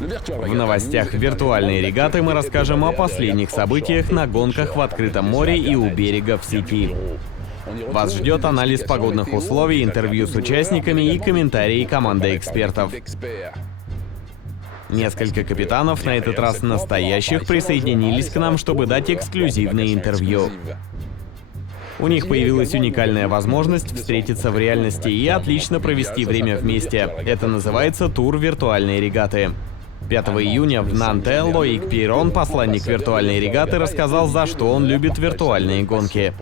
В новостях виртуальной регаты мы расскажем о последних событиях на гонках в открытом море и у берега в сети. Вас ждет анализ погодных условий, интервью с участниками и комментарии команды экспертов. Несколько капитанов, на этот раз настоящих, присоединились к нам, чтобы дать эксклюзивные интервью. У них появилась уникальная возможность встретиться в реальности и отлично провести время вместе. Это называется тур виртуальной регаты. 5 июня в Нанте Лоик Пейрон, посланник виртуальной регаты, рассказал, за что он любит виртуальные гонки.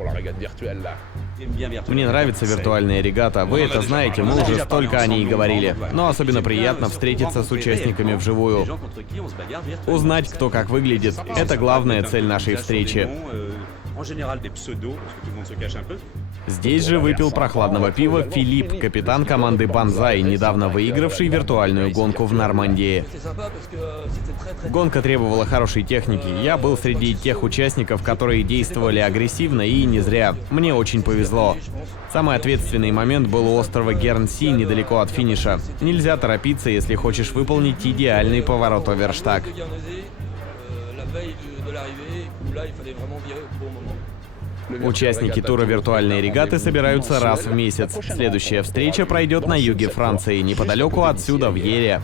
Мне нравится виртуальная регата, вы это знаете, мы уже столько о ней говорили. Но особенно приятно встретиться с участниками вживую. Узнать, кто как выглядит, это главная цель нашей встречи. Здесь же выпил прохладного пива Филипп, капитан команды Банзай, недавно выигравший виртуальную гонку в Нормандии. Гонка требовала хорошей техники. Я был среди тех участников, которые действовали агрессивно, и не зря. Мне очень повезло. Самый ответственный момент был у острова Гернси, недалеко от финиша. Нельзя торопиться, если хочешь выполнить идеальный поворот оверштаг. Участники тура виртуальной регаты собираются раз в месяц. Следующая встреча пройдет на юге Франции, неподалеку отсюда, в Ере.